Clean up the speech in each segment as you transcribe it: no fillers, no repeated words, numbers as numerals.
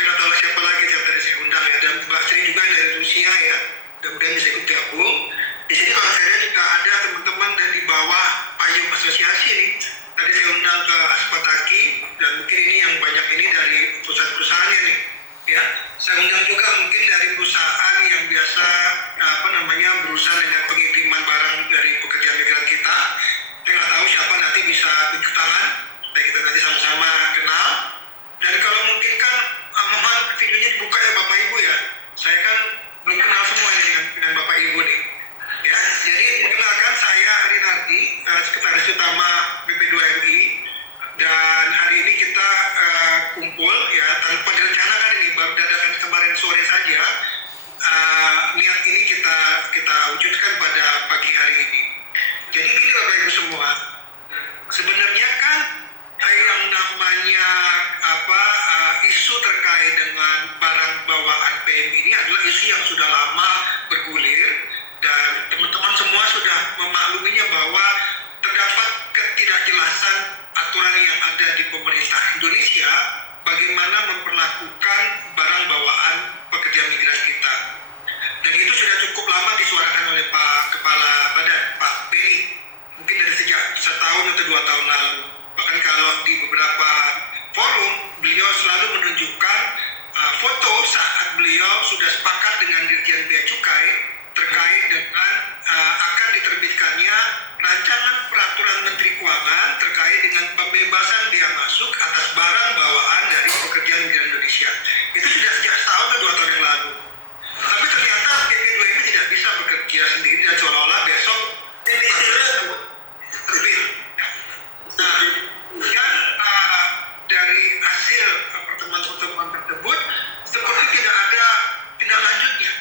Saya nggak tahu siapa lagi yang tadi saya undang ya, dan Mbak Sri juga dari Rusia ya, mudah-mudahan bisa ikut gabung. Di sini kalau saya lihat juga ada teman-teman dari bawah payung asosiasi nih. Tadi saya undang ke Aspataki, dan mungkin ini yang banyak ini dari perusahaan-perusahaannya nih. Ya, saya undang juga mungkin dari perusahaan yang biasa berusaha dengan pengiriman barang dari pekerja migran kita. Saya nggak tahu siapa, nanti bisa tunjuk tangan supaya kita nanti sama-sama kenal. Dan kalau mungkin kan mohon videonya dibuka ya Bapak Ibu ya. Saya kan belum kenal semua ini dengan Bapak Ibu nih. Ya, jadi perkenalkan saya Rinardi, Sekretaris Utama BP2MI, dan hari ini kita kumpul ya tanpa direncanakan, ini baru dadakan kemarin sore saja. Niat ini kita wujudkan pada pagi hari ini. Jadi gini Bapak Ibu semua, sebenarnya kan yang namanya isu terkait dengan barang bawaan PM ini adalah isu yang sudah lama bergulir, dan teman-teman semua sudah memakluminya bahwa terdapat ketidakjelasan aturan yang ada di pemerintah Indonesia bagaimana memperlakukan barang bawaan pekerja migran kita. Dan itu sudah cukup lama disuarakan oleh Pak Kepala Badan, Pak Beni, mungkin dari sejak 1 atau 2 tahun lalu. Bahkan kalau di beberapa forum, beliau selalu menunjukkan foto saat beliau sudah sepakat dengan Dirjen Bea Cukai terkait dengan akan diterbitkannya rancangan peraturan Menteri Keuangan terkait dengan pembebasan bea masuk atas barang bawaan dari pekerja migran Indonesia. Itu sudah sejak 1 atau 2 tahun yang lalu. Tapi ternyata PP2 ini tidak bisa bekerja sendiri, dan seolah-olah besok terbit. Nah, dan dari hasil pertemuan-pertemuan tersebut seperti tidak ada tindak lanjutnya,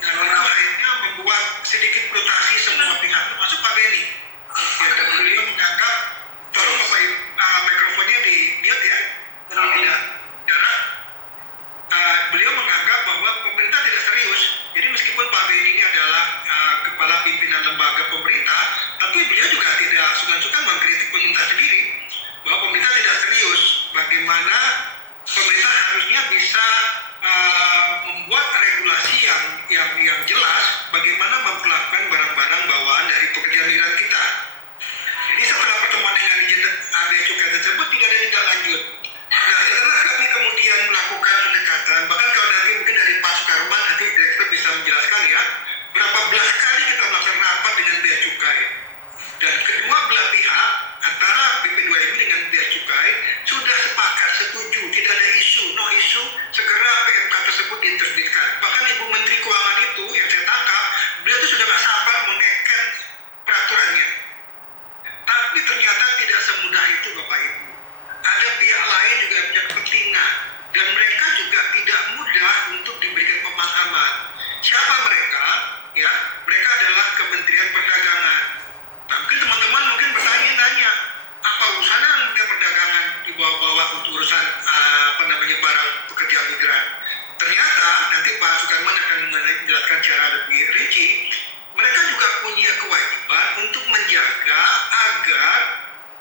dan itu akhirnya membuat sedikit frustasi semua pihak, termasuk Pak Beni. Ya, dan beliau menganggap, tolong Bapak Ibu, mikrofonnya di mute ya, tidak jarak. Beliau menganggap bahwa pemerintah tidak serius. Jadi meskipun Pak Beni ini adalah kepala pimpinan lembaga pemerintah, tapi beliau juga tidak suka-suka mengkritik pemerintah sendiri, bahwa pemerintah tidak serius. Bagaimana pemerintah harusnya bisa membuat regulasi yang jelas bagaimana memperlakukan barang-barang bawaan dari pekerja migran kita. Jadi setelah pertemuan dengan Dirjen Bea Cukai tersebut tidak ada tindak lanjut. Nah, setelah kami kemudian melakukan pendekatan, bahkan kalau nanti mungkin dari Pak Sukarman, nanti direktur bisa menjelaskan ya, berapa belas kali kita melakukan rapat dengan Bea Cukai, dan kedua belah pihak antara BP2MI dengan Bea Cukai sudah sepakat, setuju, tidak ada isu, no isu, segera PMK tersebut diterbitkan. Bahkan Ibu Menteri Keuangan itu yang saya tangkap, beliau itu sudah gak sabar menekan peraturannya. Tapi ternyata tidak semudah itu Bapak Ibu. Ada pihak lain juga yang punya kepentingan, dan mereka juga tidak mudah untuk diberikan pemahaman. Siapa mereka? Ya, mereka adalah Kementerian Perdagangan. Nah, mungkin teman-teman mungkin bertanya, apa urusannya Kementerian Perdagangan dibawa-bawa untuk urusan barang pekerja migran? Ternyata nanti Pak Sukarman akan menjelaskan secara lebih rinci. Mereka juga punya kewajiban untuk menjaga agar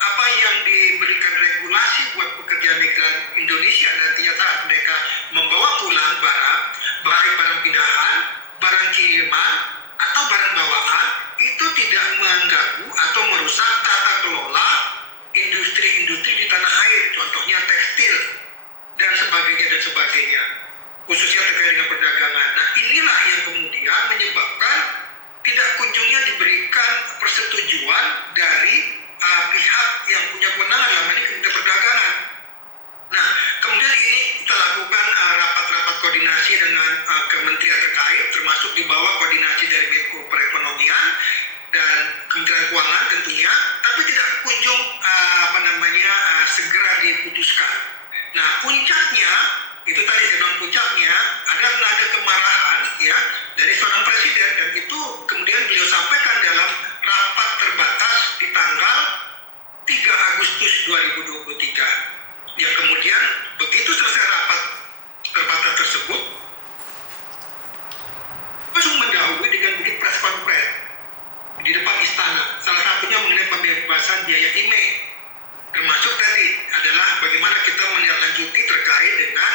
apa yang diberikan regulasi buat pekerja migran Indonesia nantinya saat mereka membawa pulang barang, baik barang pindahan, barang kiriman, atau barang bawaan, itu tidak mengganggu atau merusak tata kelola industri-industri di tanah air, contohnya tekstil dan sebagainya, khususnya terkait dengan perdagangan. Nah, inilah yang kemudian menyebabkan tidak kunjungnya diberikan persetujuan dari pihak yang punya kewenangan, dalam ini Kementerian Perdagangan. Nah, kemudian ini kita lakukan rapat-rapat koordinasi dengan kementerian terkait, termasuk di bawah koordinasi dari Menko Perekonomian dan Kementerian Keuangan tentunya, tapi tidak kunjung segera diputuskan. Nah, puncaknya itu tadi saya bilang, puncaknya ada kemarahan ya dari seorang presiden, dan itu kemudian beliau sampaikan dalam rapat terbatas di tanggal 3 Agustus 2023. Yang kemudian begitu selesai rapat terbatas tersebut, langsung mendahului dengan bikin press conference di depan istana. Salah satunya mengenai pembebasan biaya IMEI, termasuk tadi adalah bagaimana kita menindaklanjuti terkait dengan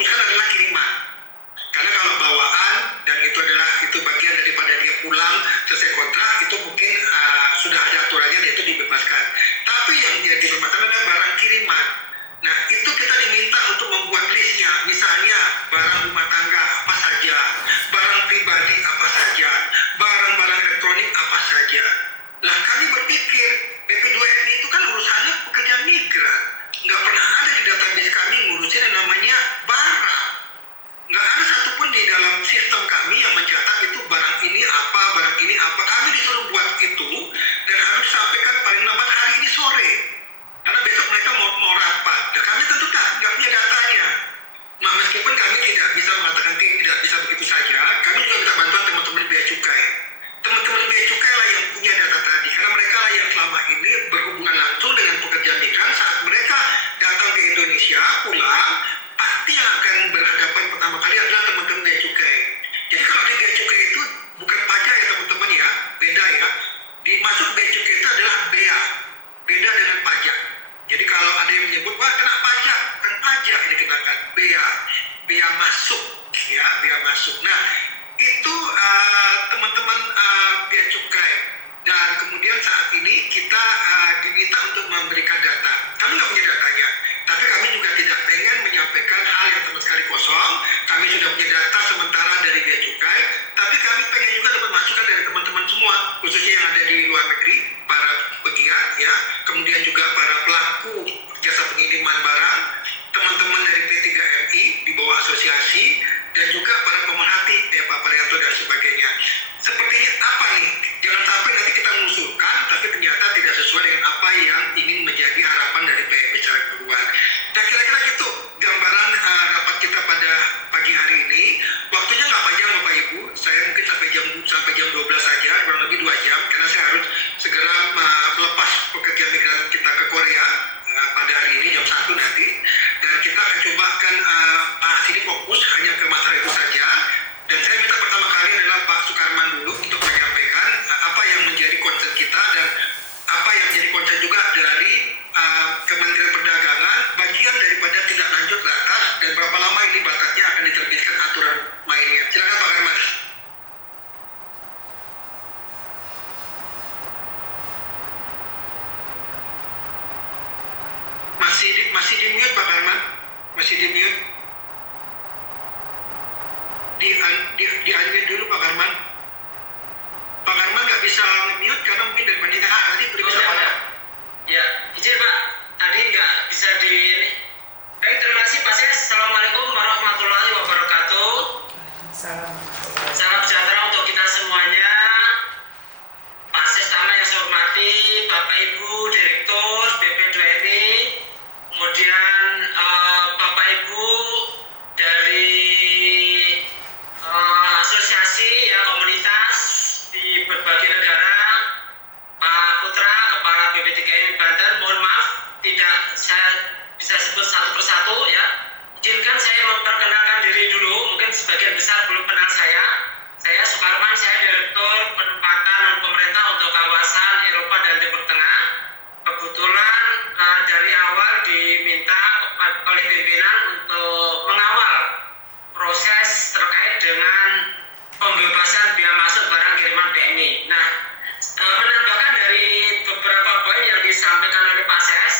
fokuskan adalah kiriman. Karena kalau bawaan dan itu bagian daripada dia pulang selesai kontrak, itu mungkin sudah ada aturannya dan itu dibebaskan. Tapi yang jadi permasalahan adalah barang kiriman. Nah, itu kita diminta untuk membuat listnya. Misalnya barang rumah tangga apa saja, barang pribadi apa saja, barang-barang elektronik apa saja. Lah kami berpikir BP2MI itu kan urusannya pekerja migran. Nggak pernah ada di database kami ngurusin yang namanya barang. Nggak ada satupun di dalam sistem kami yang mencatat itu barang ini apa, barang ini apa. Kami disuruh buat itu dan harus sampaikan paling lambat hari ini sore. Karena besok mereka mau rapat. Dan kami tentu nggak punya datanya. Nah, meskipun kami tidak bisa mengatakan tidak bisa begitu saja, kami juga minta bantuan teman-teman Bea Cukai. Teman-teman Bea Cukai lah yang punya data tadi. Karena mereka lah yang selama ini berhubungan langsung dengan pekerja migran. Saat mereka datang ke Indonesia, pulang, pasti yang akan berhadapan pertama kali adalah teman-teman Bea Cukai. Jadi kalau di Bea Cukai itu bukan pajak ya teman-teman ya, beda ya. Dimasuk Bea Cukai itu adalah bea, beda dengan pajak. Jadi kalau ada yang menyebut, wah kena pajak, bukan pajak yang dikenakan, bea masuk, ya, bea masuk. Nah, itu teman-teman Bea Cukai. Dan kemudian saat ini kita diminta untuk memberikan data. Kami nggak punya datanya, tapi kami juga tidak pengen menyampaikan hal yang sama sekali kosong. Kami sudah punya data sementara dari Bea Cukai, tapi kami pengen juga dapat masukan dari teman-teman semua, khususnya yang ada di luar negeri, para pegiat, ya, kemudian juga para pelaku jasa pengiriman barang, teman-teman dari P3MI di bawah asosiasi, dan juga para pemerhati, ya Pak Parianto dan sebagainya. Sepertinya apa nih? Jangan sampai nanti kita mengusulkan, tapi ternyata tidak sesuai dengan apa yang ingin menjadi harapan dari PMI secara keseluruhan. Nah, kira-kira gitu gambaran rapat kita pada pagi hari ini. Waktunya nggak panjang Bapak Ibu. Saya mungkin sampai jam 12 saja, kurang lebih 2 jam, karena saya harus segera melepas pekerja migran kita ke Korea pada hari ini jam 1 nanti. Dan kita akan coba bahas ini fokus hanya ke masalah itu saja. Dan saya minta pertama kali adalah Pak Sukarman dulu untuk menyampaikan apa yang menjadi concern kita dan apa yang menjadi concern juga dari Kementerian Perdagangan, bagian daripada tindak lanjut batas dan berapa lama ini batasnya akan diterbitkan aturan mainnya. Silakan Pak Karman. Masih di mute Pak Karman? Masih di mute? Di unmute dulu Pak Karman. Pak Karman nggak bisa mute karena mungkin dari panitia tadi bisa Pak. Ya, izin Pak, tadi nggak bisa di ini. Baik, terima kasih Pak Ses. Assalamualaikum warahmatullahi wabarakatuh. Salam sejahtera untuk kita semuanya. Pak Ses Tama yang saya hormati, Bapak Ibu Direktur BP2MI, kemudian Bapak Ibu dari asosiasi ya komunitas di berbagai negara, Pak Putra, Kepala BP3MI Banten, mohon maaf tidak saya bisa sebut satu persatu ya. Izinkan saya memperkenalkan diri dulu, mungkin sebagian besar belum kenal saya. Saya Sukarman, saya Direktur Penempatan Pemerintah untuk kawasan Eropa dan Timur Tengah. Kebetulan dari awal diminta oleh pimpinan untuk mengawal proses terkait dengan pembebasan biaya masuk barang kiriman PMI. Nah, menambahkan dari beberapa poin yang disampaikan oleh Pak Ses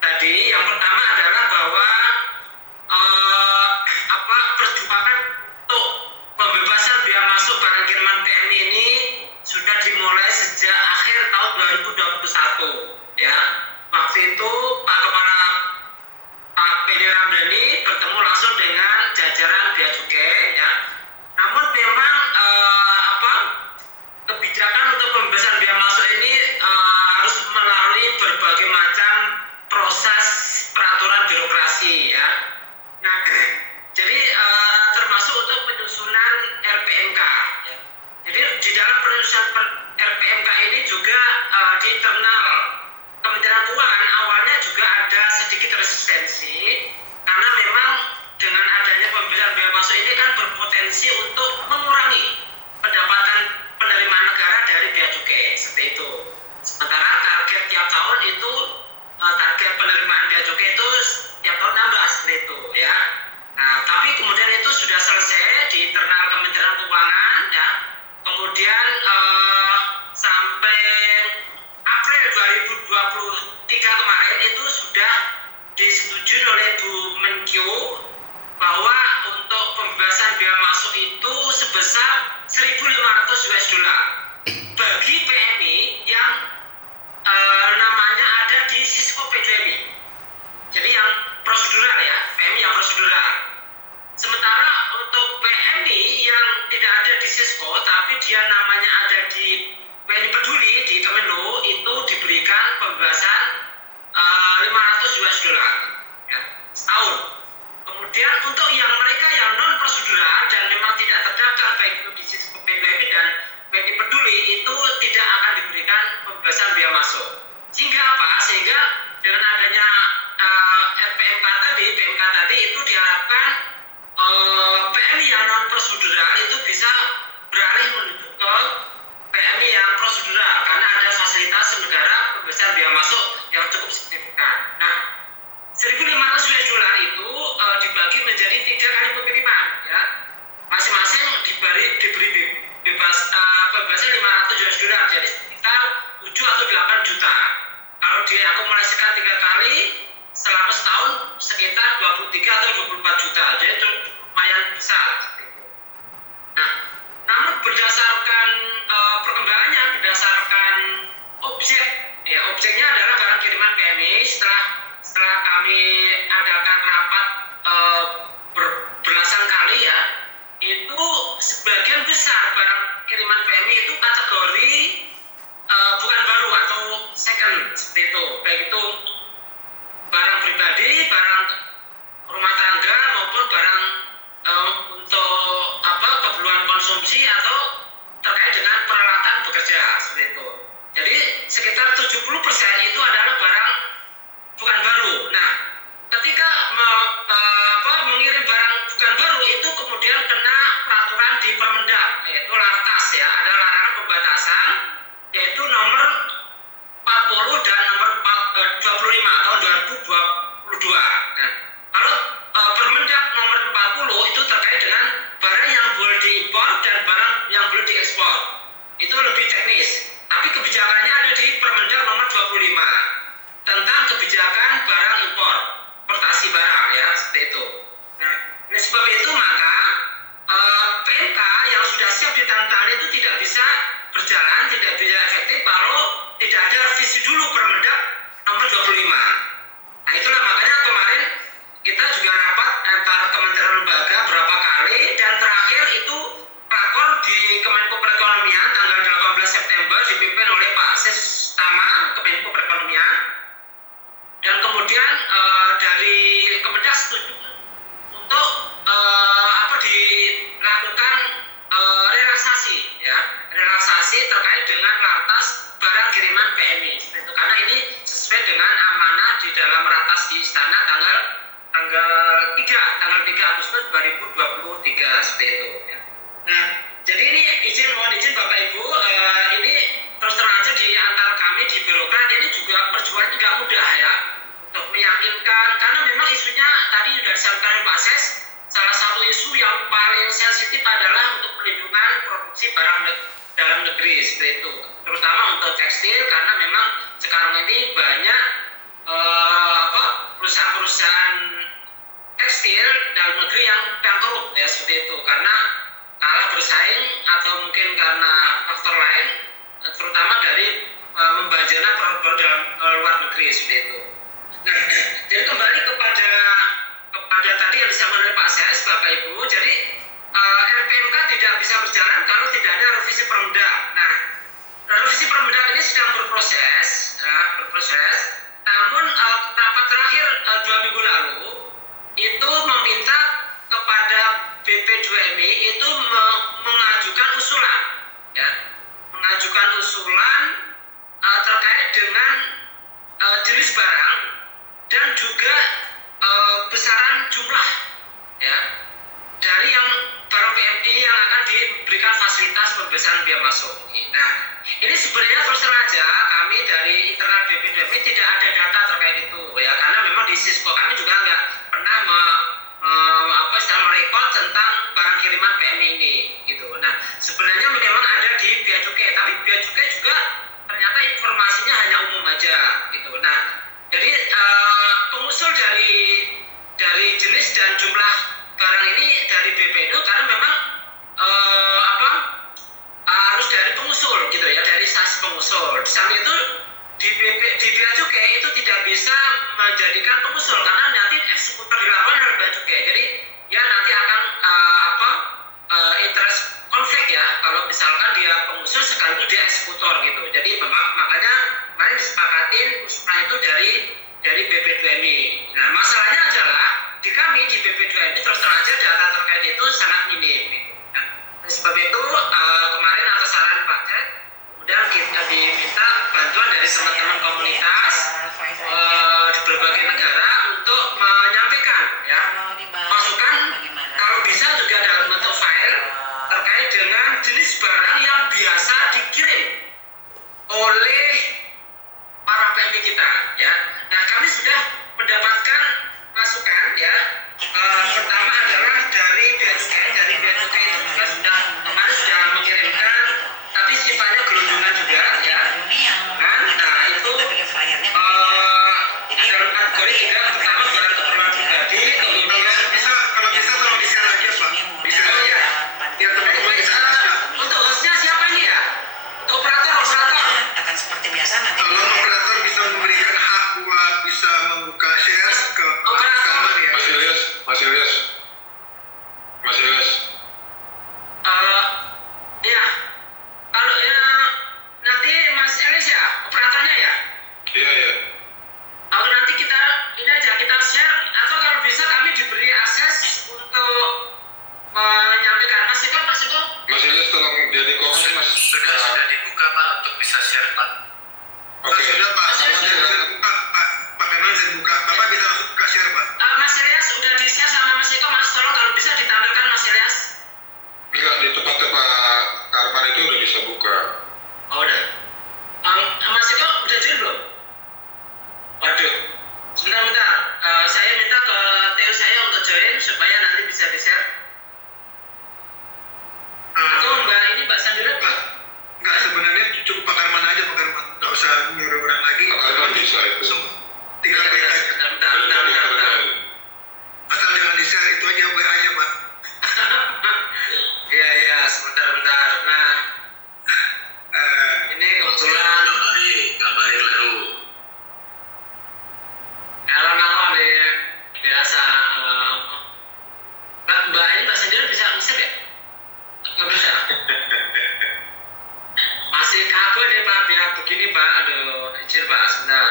tadi, yang pertama adalah bahwa perjuangan untuk pembebasan biaya masuk barang kiriman PMI ini sudah dimulai sejak akhir tahun 2021 ya. Waktu itu Pak Kepala Pak PD Ramdhani bertemu langsung dengan jajaran Bea Cukai ya. Namun memang kebijakan untuk pembebasan biaya masuk ini harus melalui berbagai macam proses peraturan birokrasi ya. Nah, jadi termasuk untuk penyusunan RPMK ya. Jadi di dalam penyusunan RPMK ini juga di internal Kementerian Keuangan awalnya juga ada sedikit resistensi karena memang dengan adanya pembebasan biaya masuk ini kan berpotensi untuk mengurangi pendapatan penerimaan negara dari Bea Cukai seperti itu. Sementara target tiap tahun itu target penerimaan Bea Cukai itu tiap tahun nambah seperti itu ya. Nah, tapi bahwa untuk pembebasan biaya masuk itu sebesar 1.500 US dollar bagi PMI yang namanya ada di Cisco P2Mi. Jadi yang prosedural ya, PMI yang prosedural. Sementara untuk PMI yang tidak ada di Cisco tapi dia namanya ada di PMI Peduli di Kemenlu itu diberikan pembebasan 500 US dollar ya, setahun. Kemudian untuk yang mereka yang non prosedural dan memang tidak terdaftar baik itu di Cisco P2Mi dan PMI Peduli itu tidak akan diberikan pembebasan biaya masuk. Sehingga apa? Sehingga dengan adanya PMK tadi itu diharapkan PMI yang non prosedural itu bisa beralih menuju ke PMI yang prosedural karena ada fasilitas negara pembebasan biaya masuk yang cukup signifikan. Nah, 1.500 US dollar itu dibagi menjadi 3 kali pengiriman ya. Masing-masing diberi bebas pembebasan 500 US dollar jadi sekitar 7 atau 8 juta. Kalau diakumulasikan 3 kali selama setahun sekitar 23 atau 24 juta. Jadi itu lumayan besar. Nah, namun berdasarkan perkembangannya berdasarkan objek ya, objeknya adalah barang kiriman PMI setelah kami adakan rapat belasan kali ya, itu sebagian besar barang kiriman PMI itu kategori bukan baru atau second seperti itu, baik itu barang pribadi, barang rumah tangga maupun barang untuk keperluan konsumsi atau terkait dengan peralatan bekerja seperti itu. Jadi sekitar 70% itu adalah barang bukan baru. Nah, ketika mengirim barang bukan baru itu kemudian kena peraturan di Permendak yaitu Lartas ya, ada larangan pembatasan yaitu nomor 40 dan nomor 25 tahun 2022. Nah, kalau Permendak nomor 40 itu terkait dengan barang yang boleh diimpor dan barang yang boleh diekspor. Itu lebih teknis. Tapi kebijakannya ada di Permendak nomor 25 tentang kebijakan barang impor, importasi barang ya, seperti itu. Nah, oleh sebab itu maka PMK yang sudah siap ditandatangani itu tidak bisa berjalan, tidak bisa efektif kalau tidak ada revisi dulu Permendak nomor 25. Nah, itulah makanya kemarin kita juga rapat antara kementerian lembaga berapa kali dan terakhir itu rakor di Kemenko Perekonomian tanggal 18 September dipimpin oleh Pak Sis Tama Kemenko Perekonomian dan kemudian dari Kemendak setuju untuk dilakukan relaksasi ya, relaksasi terkait dengan Lartas barang kiriman PMI itu karena ini sesuai dengan amanah di dalam ratas di Istana tanggal 3 Agustus 2023 seperti itu ya. Nah, jadi ini mohon izin Bapak Ibu, ini terus terang aja di antara kami di birokrat ini juga perjuangan tidak mudah ya untuk meyakinkan karena memang isunya tadi sudah disampaikan oleh Pak Ses, salah satu isu yang paling sensitif adalah untuk perlindungan produksi barang dalam negeri seperti itu, terutama untuk tekstil karena memang sekarang ini banyak perusahaan-perusahaan tekstil dalam negeri yang bangkrut ya seperti itu karena kalah bersaing atau mungkin karena faktor lain terutama dari membajana produk dalam luar negeri seperti itu. Nah, jadi kembali kepada tadi yang disampaikan oleh Pak Ses, Bapak Ibu, jadi RPMK tidak bisa berjalan kalau tidak ada revisi Permendak. Nah, revisi Permendak ini sedang berproses. Namun rapat terakhir 2 minggu lalu itu meminta kepada BP2Mi itu mengajukan usulan, ya, terkait dengan jenis barang dan juga besaran jumlah, ya, dari yang barang PMI yang akan diberikan fasilitas pembebasan biaya masuk. Nah, ini sebenarnya terus terang aja kami dari internal BP2Mi tidak ada data terkait itu, ya, karena memang di Cisco kami juga nggak pernah merekod tentang barang kiriman PMI ini, gitu. Nah, sebenarnya memang ada di Bea Cukai, tapi Bea Cukai juga ternyata informasinya hanya umum aja, gitu. Nah, jadi pengusul dari jenis dan jumlah bisa menjadikan pengusul karena nanti eksekutor di lapangan adalah bea cukai. Jadi dia nanti akan interest konflik ya kalau misalkan dia pengusul sekaligus dia eksekutor gitu. Jadi makanya kemarin disepakatin usulan itu dari BP2MI. Nah masalahnya adalah di kami di BP2MI terus terang aja data terkait itu sangat minim. Nah, sebab itu kemarin atas saran Pak Cek, kemudian kita diminta bantuan dari teman-teman komunitas di berbagai negara untuk menyampaikan ya masukan kalau bisa juga dalam bentuk file terkait dengan jenis barang yang biasa dikirim oleh para PMI kita ya. Nah kami sudah mendapatkan masukan ya. Pertama adalah dari Bea Cukai itu juga sudah kemarin sudah mengirimkan tapi sifatnya gelondongan juga ya. Nah itu dalam kategori juga pertama barang keperluan pribadi, kemudian Kalau bisa tolong di-share aja Pak. Bisa ya. Biar teman-teman bisa untuk hostnya siapa ini ya? Operator. Akan seperti biasa nanti. tolong operator bisa memberikan hak buat bisa membuka share ke rekaman ya. Mas Ilyas. Ya, kalau ya nanti Mas Elis ya operatornya ya. Iya. Kalau nanti kita ini aja kita share atau kalau bisa kami diberi akses untuk menyampaikan. Mas Eko. Mas Ilyas tolong jadi komen Mas. Sudah dibuka Pak untuk bisa share Pak. Oke. Sudah Pak, saya bisa buka Pak Kenan bisa buka. Bapak bisa langsung buka share Pak. Mas Elias udah di share sama Mas Eko. Mas tolong kalau bisa ditampilkan Mas Elias. Enggak, di tempatnya Pak Karman itu udah bisa buka. Oh udah. Mas Eko udah join belum? Waduh. Sebentar. Saya minta ke Theo saya untuk join supaya nanti bisa di share. Atau Mbak Sandra Pak? Enggak, sebenarnya cukup Pak Karman aja Pak Karman. Enggak usah nyuruh orang lagi. Pak Karman bisa itu. Tinggal WA aja. Bentar. Asal jangan di-share itu aja WA-nya Pak. Iya, sebentar. Nah, ini kebetulan Gambarin lalu. alon-alon nih biasa. Mbak ini Mbak sendiri bisa nge-share ya? Nggak bisa. Masih kaku nih Pak, biar begini Pak. Aduh, izin Pak sebentar.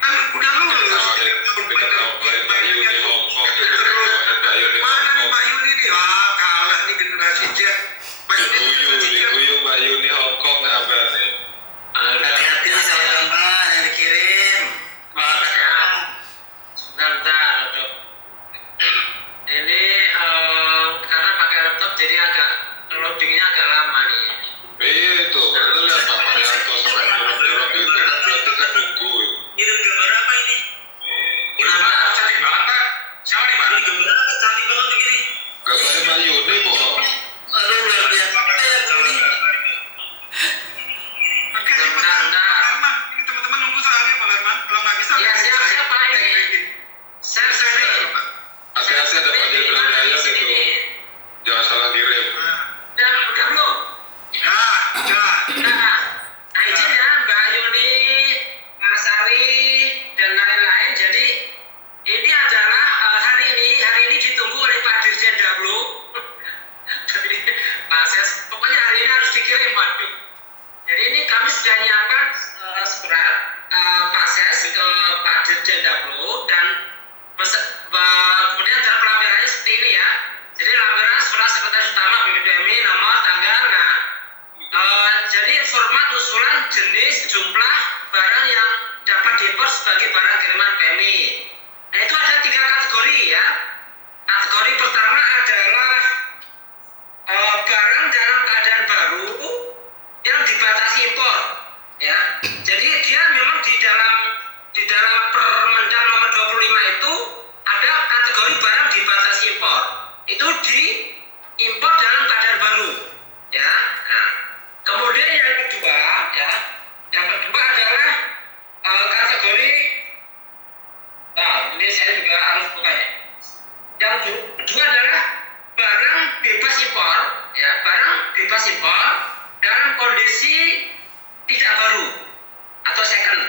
Kan udah lulus. Kita tahu Mbak Yuni Hongkong. Mbak Yuni Mana nih Hongkong. Mbak Yuni nih? Kalah nih generasi Z. Mbak Yuni generasi Z. Diguyu Mbak Yuni Hongkong apa nih? Hati-hati sama gambar yang dikirim. Sebentar, aduh. Ini karena pakai laptop jadi agak loadingnya agak lama nih. Iya itu. Lu lihat Pak Marianto sampai dorong itu kan berarti kan nunggu. Kirim gambar apa ini? Kenapa? Cantik banget Pak. Siapa nih Pak? Ini gambar apa? Cantik banget begini. Gambarnya Mbak Yuni kok. Aduh luar biasa. Oke, sih Pak Karman. Ini teman-teman nunggu soalnya Pak Karman. Kalau nggak bisa, Iya, nanti siap, saya Pak, ini. tag-tagin. Share Pak. Hati-hati ada Pak Jenderal Yayat itu. Jangan salah kirim. Udah belum? Udah. Nah izin ya Mbak Yuni, Mas Ari, dan lain-lain. Jadi ini adalah hari ini ditunggu oleh Pak Dirjen Dablu. Jadi pokoknya hari ini harus dikirim Pak. Jadi ini kami sudah nyiapkan surat Pak Ses ke Pak Dirjen Dablu dan kemudian dalam lampirannya seperti ini ya. Jadi lampiran surat sekretaris utama BPDMI nomor tanggal. Jadi format usulan jenis jumlah barang yang dapat diimpor sebagai barang kiriman PMI. Nah itu ada 3 kategori ya. Kategori pertama adalah barang dalam keadaan baru yang dibatasi impor. Ya, jadi dia memang di dalam Permendak nomor 25 itu ada kategori barang dibatasi impor. Itu diimpor dalam keadaan baru. Ya. Nah, kemudian yang kedua adalah kategori. Nah, ini saya juga harus bukanya. Yang kedua adalah barang bebas impor, ya, barang bebas impor dalam kondisi tidak baru atau second.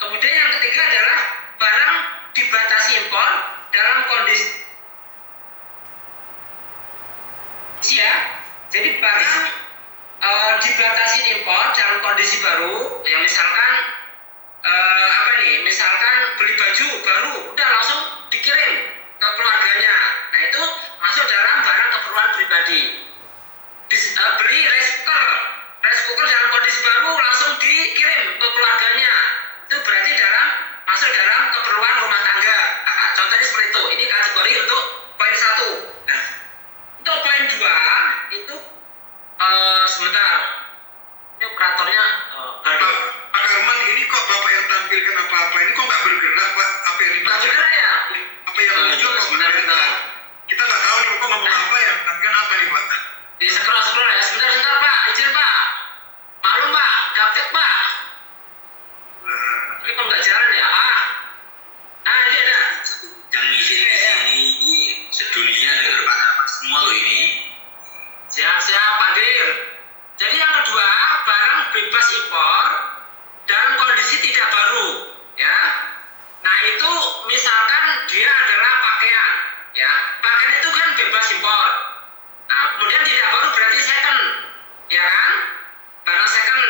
Kemudian yang ketiga adalah Jadi barang dibatasi impor dalam kondisi baru, ya misalkan misalkan beli baju baru, udah langsung dikirim ke keluarganya. Nah itu masuk dalam barang keperluan pribadi. Beli rice cooker dalam kondisi baru langsung dikirim ke keluarganya, itu berarti masuk dalam keperluan rumah tangga. Nah, contohnya seperti itu. Ini kategori untuk poin 1. Nah, untuk poin 2 itu sebentar. Ini operatornya Pak Herman, ini kok Bapak yang tampilkan apa-apa ini kok nggak bergerak, Pak? Apa yang dibaca? nggak bergerak ya? Apa yang muncul kok Sebentar. kita nggak tahu nih Bapak ngomong apa ya? Tampilkan apa nih, Pak? Di scroll ya. Sebentar Pak, izin Pak. Maklum Pak, gaptek Pak. Nah, Ini kok nggak jalan ya? Ini ada. Yang isi di sini sedunia dengar Pak Herman semua loh ini. Siap Pak Dir. Jadi yang kedua, barang bebas impor dalam kondisi tidak baru, ya. Nah itu misalkan dia adalah pakaian, ya. Pakaian itu kan bebas impor. Nah kemudian tidak baru berarti second, ya kan? Barang second.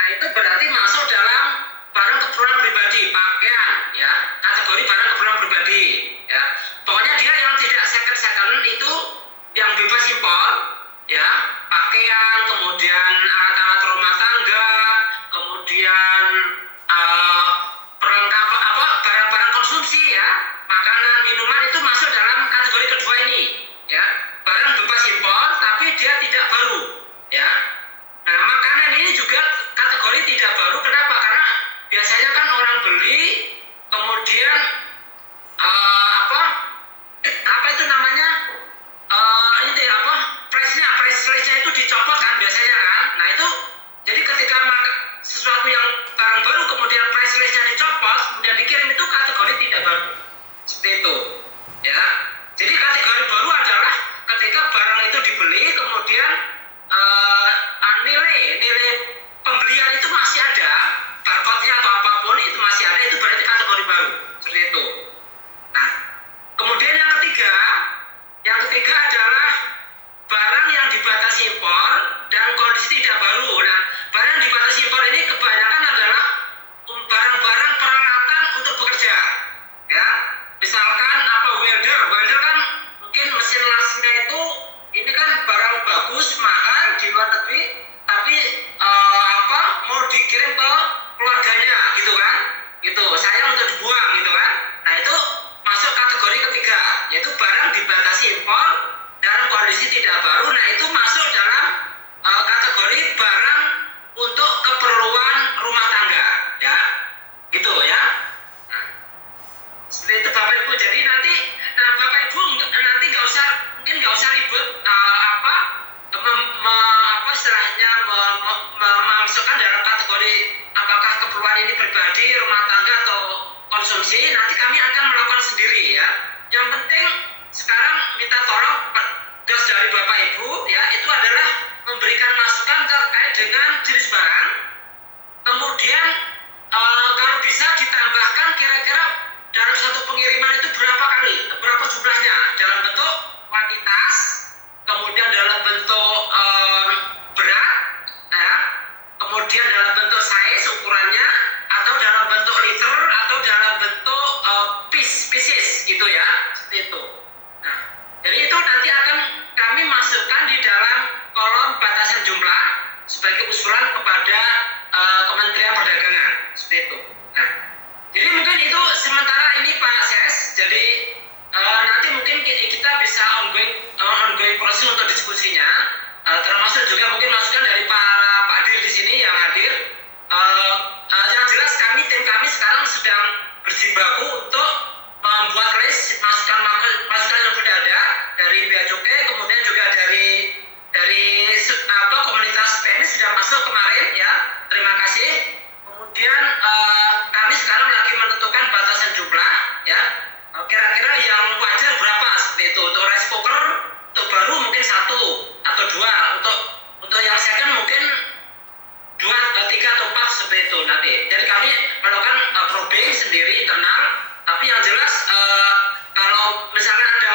Nah itu berarti masuk dalam barang keperluan pribadi, pakaian, ya. Kategori barang keperluan pribadi, ya. Pokoknya dia yang tidak second itu yang bebas impor, ya, pakaian, kemudian alat-alat rumah tangga, kemudian perlengkapan barang-barang konsumsi, ya, makanan, minuman itu masuk dalam kategori kedua ini, ya, barang bebas impor tapi dia tidak baru, ya. Nah makanan ini juga kategori tidak baru. Kenapa? Karena biasanya kan orang beli kemudian apa itu namanya price-nya itu dicopot kan biasanya kan. Nah itu jadi ketika sesuatu yang barang baru kemudian price list-nya dicopot kemudian dikirim itu kategori tidak baru, seperti itu, ya. Jadi kategori baru adalah ketika barang itu dibeli kemudian nilai pembelian itu masih ada, barcode-nya atau apapun itu masih ada, itu berarti kategori baru, seperti itu. Nah kemudian yang ketiga adalah barang yang dibatasi impor dan kondisi tidak baru. Nah, barang yang dibatasi impor ini kebanyakan adalah barang-barang peralatan untuk bekerja, ya. Misalkan welder kan mungkin mesin lasnya itu ini kan barang bagus, mahal di luar negeri, tapi mau dikirim ke keluarganya, gitu kan? Gitu, sayang untuk dibuang, gitu kan? Nah itu masuk kategori ketiga, yaitu barang dibatasi impor dalam kondisi tidak baru. Nah itu masuk dalam kategori barang untuk keperluan rumah tangga, ya, gitu ya. Nah, seperti itu Bapak Ibu. Jadi nanti Bapak Ibu nanti nggak usah ribut istilahnya memasukkan dalam kategori apakah keperluan ini pribadi, rumah tangga atau konsumsi. Nanti kami akan melakukan sendiri, ya. Yang penting sekarang minta tolong tugas dari Bapak Ibu, ya, itu adalah memberikan masukan terkait dengan jenis barang. Kemudian kalau bisa ditambahkan kira-kira dalam satu pengiriman itu berapa jumlahnya, dalam bentuk kuantitas, kemudian dalam bentuk berat, ya, kemudian dalam bentuk size ukurannya, atau dalam bentuk liter, atau dalam bentuk pieces, gitu ya, seperti itu. Nah, jadi itu nanti akan kami masukkan di dalam kolom batasan jumlah sebagai usulan kepada Kementerian Perdagangan, seperti itu. Nah, jadi mungkin itu sementara ini Pak Ses. Jadi nanti mungkin kita bisa ongoing proses untuk diskusinya, termasuk juga mungkin masukan dari para Pak Dir di sini yang hadir. Yang jelas tim kami sekarang sedang berjibaku untuk membuat list masukan yang sudah ada dari Bea Cukai, kemudian juga dari komunitas PNI sudah masuk kemarin, ya. Terima kasih. Kemudian kami sekarang lagi menentukan batasan jumlah, ya. Kira-kira yang wajar berapa, seperti itu. Untuk rice cooker untuk baru mungkin 1 atau 2, untuk yang second mungkin 2, 3 atau 4, seperti itu nanti. Jadi kami melakukan probing sendiri internal, tapi yang jelas kalau misalnya ada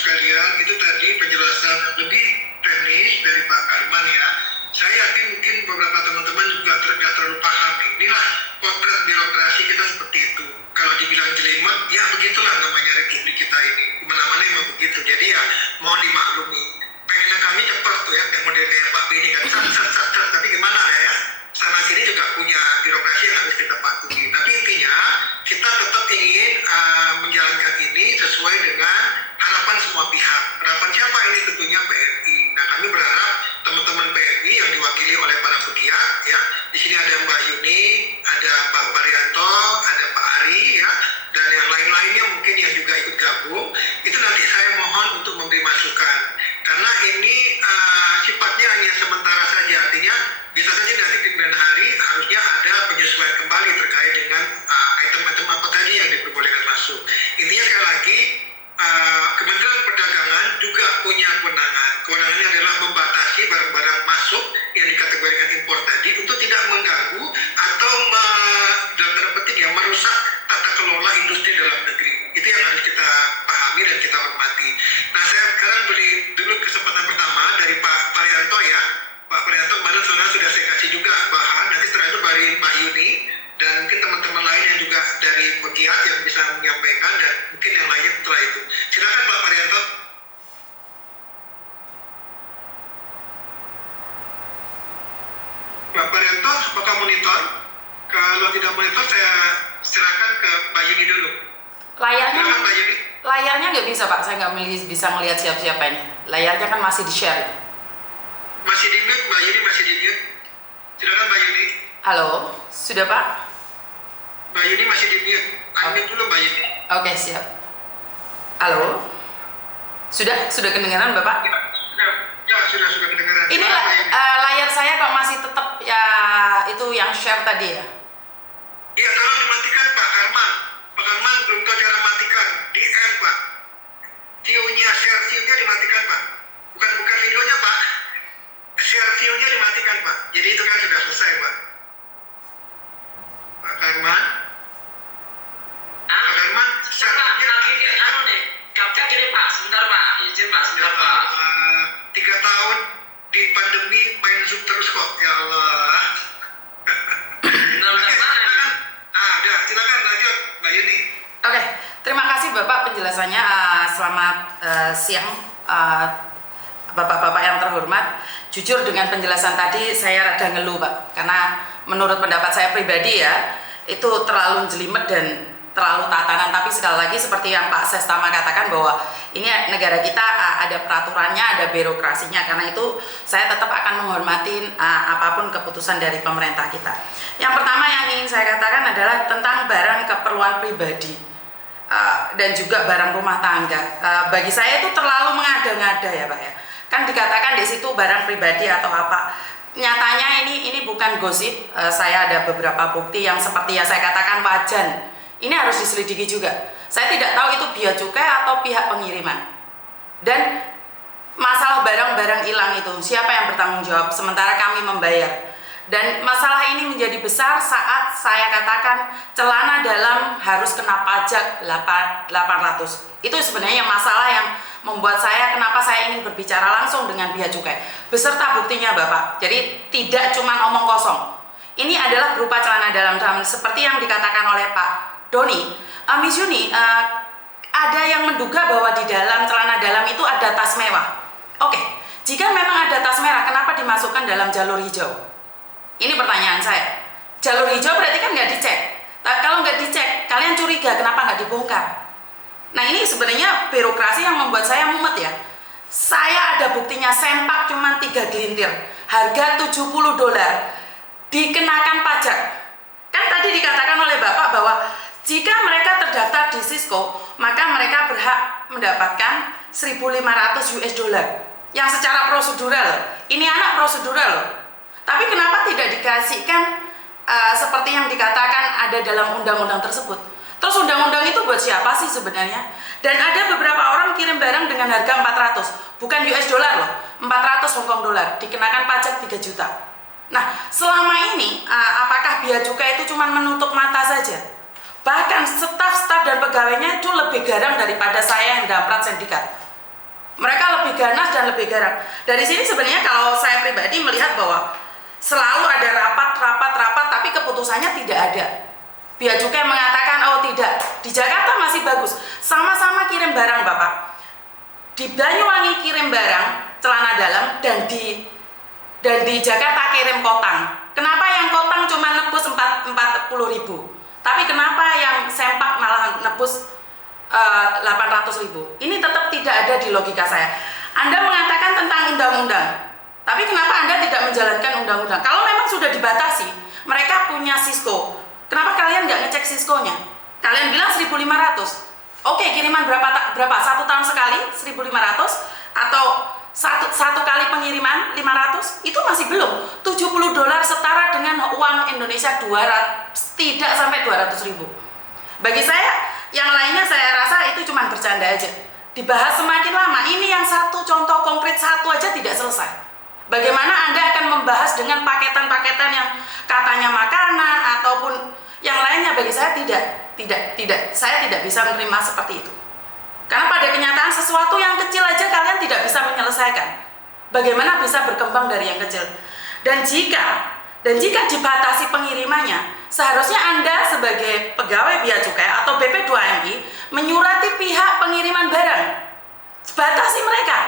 sekalian, itu tadi penjelasan lebih teknis dari Pak Karman ya. Saya yakin mungkin beberapa teman-teman juga tidak terlalu paham. Inilah potret birokrasi kita seperti itu. Kalau dibilang jelimet, ya begitulah namanya republik kita ini. Mana-mana emang begitu. Jadi ya mohon dimaklumi. Pengennya kami cepat tuh ya, kayak model kayak Pak Beni kan. Tapi gimana ya? Sana sini juga punya birokrasi yang harus kita patuhi. Tapi intinya kita tetap ingin menjalankan ini sesuai dengan harapan semua pihak. Harapan siapa ini? Tentunya PNI. Nah, kami berharap teman-teman PNI yang diwakili oleh para pegiat ya. Di sini ada Mbak Yuni, ada Pak Baryanto, ada Pak Ari ya, dan yang lain-lainnya mungkin yang juga ikut gabung. Itu nanti saya mohon untuk memberi masukan. Karena ini sifatnya hanya sementara saja. Artinya bisa saja nanti di kemudian hari harusnya ada penyesuaian kembali terkait dengan item-item apa tadi yang diperbolehkan masuk. Intinya sekali lagi, Kementerian Perdagangan juga punya kewenangan. Kewenangannya adalah membatasi barang-barang masuk yang dikategorikan impor tadi untuk tidak mengganggu atau dalam tanda petik ya merusak tata kelola industri dalam negeri. Itu yang harus kita pahami dan kita hormati. Nah, saya sekarang beri dulu kesempatan pertama dari Pak Parianto ya. Pak Parianto kemarin sudah saya kasih juga bahan. Nanti setelah itu dari Mbak Yuni dan mungkin teman-teman lain yang juga dari pegiat yang bisa menyampaikan dan mungkin yang lainnya setelah itu. Silakan Pak Parianto. Pak Parianto, apakah monitor? Kalau tidak monitor, saya serahkan ke Mbak Yuni dulu. Silakan Mbak Yuni. Layarnya nggak bisa Pak, saya nggak bisa melihat siapa-siapa ini. Layarnya kan masih di-share. Masih di mute, Mbak Yuni masih di mute. Silakan Mbak Yuni. Halo, sudah Pak? Mbak Yuni masih di mute. Unmute dulu Mbak Yuni. Oke, siap. Halo? Sudah kedengaran Bapak? Ya, sudah kedengaran. Ini layar saya kok masih tetap ya itu yang share tadi ya? Iya, tolong dimatikan Pak Karman. Pak Karman belum tahu cara matikan. Di end Pak. View-nya, share view-nya dimatikan Pak. Bukan videonya Pak. Share view-nya dimatikan Pak. Jadi itu kan sudah selesai Pak. Pak Karman. Pak Karman, share view-nya nih, kapten gini Pak, sebentar Pak, izin Pak, sebentar Pak. 3 tahun di pandemi main Zoom terus kok, ya Allah. Silakan lanjut Mbak Yuni. Oke, terima kasih Bapak penjelasannya. Selamat siang Bapak-bapak yang terhormat. Jujur dengan penjelasan tadi saya rada ngeluh Pak, karena menurut pendapat saya pribadi ya itu terlalu jelimet dan terlalu tatanan. Tapi sekali lagi seperti yang Pak Sestama katakan bahwa ini negara kita ada peraturannya, ada birokrasinya. Karena itu saya tetap akan menghormati apapun keputusan dari pemerintah kita. Yang pertama yang ingin saya katakan adalah tentang barang keperluan pribadi dan juga barang rumah tangga. Bagi saya itu terlalu mengada-ngada ya Pak ya. Kan dikatakan di situ barang pribadi atau apa. Nyatanya ini bukan gosip. Saya ada beberapa bukti yang seperti yang saya katakan wajan. Ini harus diselidiki juga. Saya tidak tahu itu bea cukai atau pihak pengiriman. Dan masalah barang-barang hilang itu siapa yang bertanggung jawab sementara kami membayar. Dan masalah ini menjadi besar saat saya katakan celana dalam harus kena pajak 800. Itu sebenarnya masalah yang membuat saya kenapa saya ingin berbicara langsung dengan bea cukai beserta buktinya Bapak. Jadi tidak cuma omong kosong. Ini adalah berupa celana dalam seperti yang dikatakan oleh Pak Doni, Miss Yuni, ada yang menduga bahwa di dalam celana dalam itu ada tas mewah. Oke, jika memang ada tas merah, kenapa dimasukkan dalam jalur hijau? Ini pertanyaan saya. Jalur hijau berarti kan nggak dicek. Kalau nggak dicek, kalian curiga kenapa nggak dibongkar? Nah ini sebenarnya birokrasi yang membuat saya mumet ya. Saya ada buktinya sempak cuma 3 gelintir, harga $70, dikenakan pajak. Kan tadi dikatakan oleh Bapak bahwa jika mereka terdaftar di Cisco, maka mereka berhak mendapatkan $1.500 yang secara prosedural. Ini anak prosedural. Tapi kenapa tidak dikasihkan seperti yang dikatakan ada dalam undang-undang tersebut? Terus undang-undang itu buat siapa sih sebenarnya? Dan ada beberapa orang kirim barang dengan harga 400, bukan US dollar loh, 400 Hong Kong dollar, dikenakan pajak 3 juta. Nah, selama ini apakah bea cukai itu cuma menutup mata saja? Bahkan staf-staf dan pegawainya itu lebih garang daripada saya yang damprat sindikat. Mereka lebih ganas dan lebih garang. Dari sini sebenarnya kalau saya pribadi melihat bahwa selalu ada rapat, tapi keputusannya tidak ada. Bea Cukai mengatakan, oh tidak, di Jakarta masih bagus, sama-sama kirim barang Bapak. Di Banyuwangi kirim barang, celana dalam, dan di Jakarta kirim kotang. Kenapa yang kotang cuma nebus 40.000? Tapi kenapa yang sempak malah nebus 800.000? Ini tetap tidak ada di logika saya. Anda mengatakan tentang undang-undang, tapi kenapa Anda tidak menjalankan undang-undang? Kalau memang sudah dibatasi, mereka punya Cisco. Kenapa kalian nggak ngecek Cisco-nya? Kalian bilang 1.500. Oke, kiriman berapa? Satu tahun sekali 1.500 atau satu kali pengiriman 500? Itu masih belum. $70 setara dengan uang Indonesia 200, tidak sampai 200.000. Bagi saya, yang lainnya saya rasa itu cuma bercanda aja. Dibahas semakin lama. Ini yang satu contoh konkret satu aja tidak selesai. Bagaimana Anda akan membahas dengan paketan-paketan yang katanya makanan ataupun yang lainnya? Bagi saya tidak. Saya tidak bisa menerima seperti itu. Karena pada kenyataan sesuatu yang kecil aja kalian tidak bisa menyelesaikan. Bagaimana bisa berkembang dari yang kecil? Dan jika dibatasi pengirimannya, seharusnya Anda sebagai pegawai Bea Cukai atau BP2MI menyurati pihak pengiriman barang. Batasi mereka.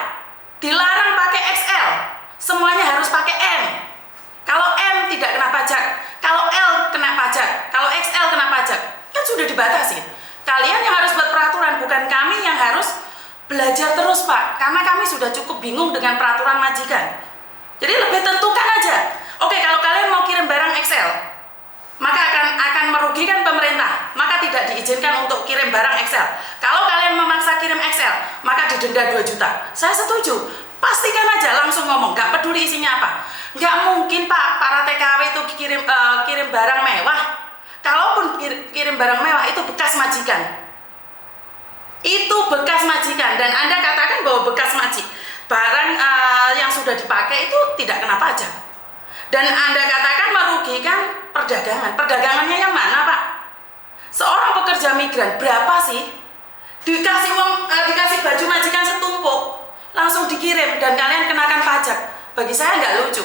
Dilarang pakai XL. Semuanya harus pakai M. Kalau M tidak kena pajak, kalau L kena pajak, kalau XL kena pajak. Kan sudah dibatasi. Kalian yang harus buat peraturan, bukan kami yang harus belajar terus Pak. Karena kami sudah cukup bingung dengan peraturan majikan. Jadi lebih tentukan aja. Oke, kalau kalian mau kirim barang XL, maka akan merugikan pemerintah. Maka tidak diizinkan untuk kirim barang XL. Kalau kalian memaksa kirim XL, maka didenda 2 juta. Saya setuju. Pastikan aja, langsung ngomong, nggak peduli isinya apa. Nggak mungkin Pak, para TKW itu kirim barang mewah. Kalaupun kirim barang mewah itu bekas majikan. Itu bekas majikan, dan Anda katakan bahwa bekas barang yang sudah dipakai itu tidak kena pajak. Dan Anda katakan merugikan perdagangan. Perdagangannya yang mana Pak? Seorang pekerja migran berapa sih? Dikasih uang, dikasih baju majikan setumpuk, langsung dikirim dan kalian kenakan pajak. Bagi saya nggak lucu.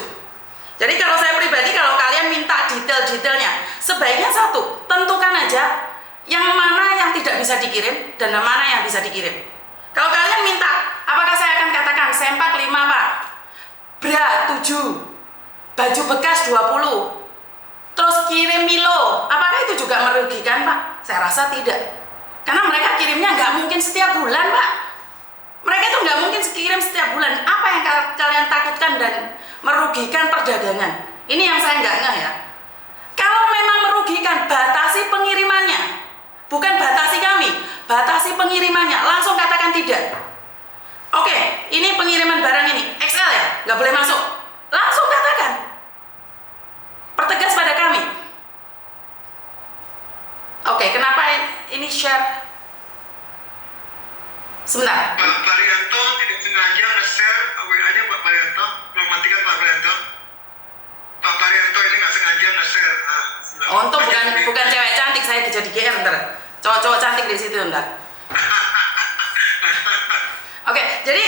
Jadi kalau saya pribadi, kalau kalian minta detail-detailnya, sebaiknya satu, tentukan aja yang mana yang tidak bisa dikirim dan mana yang bisa dikirim. Kalau kalian minta, apakah saya akan katakan sempak 5 Pak, bra 7, baju bekas 20, terus kirim Milo, apakah itu juga merugikan Pak? Saya rasa tidak. Karena mereka kirimnya nggak mungkin setiap bulan Pak. Mereka itu nggak mungkin kirim setiap bulan. Apa yang kalian takutkan dan merugikan perdagangan? Ini yang saya nggak ngeh ya. Kalau memang merugikan, batasi pengirimannya. Bukan batasi kami, batasi pengirimannya. Langsung katakan tidak. Oke, ini pengiriman barang ini, XL ya, nggak boleh masuk. Langsung katakan. Pertegas pada kami. Oke, kenapa ini share? Sebentar. Pak Baryanto tidak sengaja nge-share WA-nya Pak Baryanto, mematikan Pak Baryanto. Pak Baryanto ini nggak sengaja nge-share. Untung bukan cewek cantik, saya jadi GR ntar. Cowok-cowok cantik di situ ntar. Oke, jadi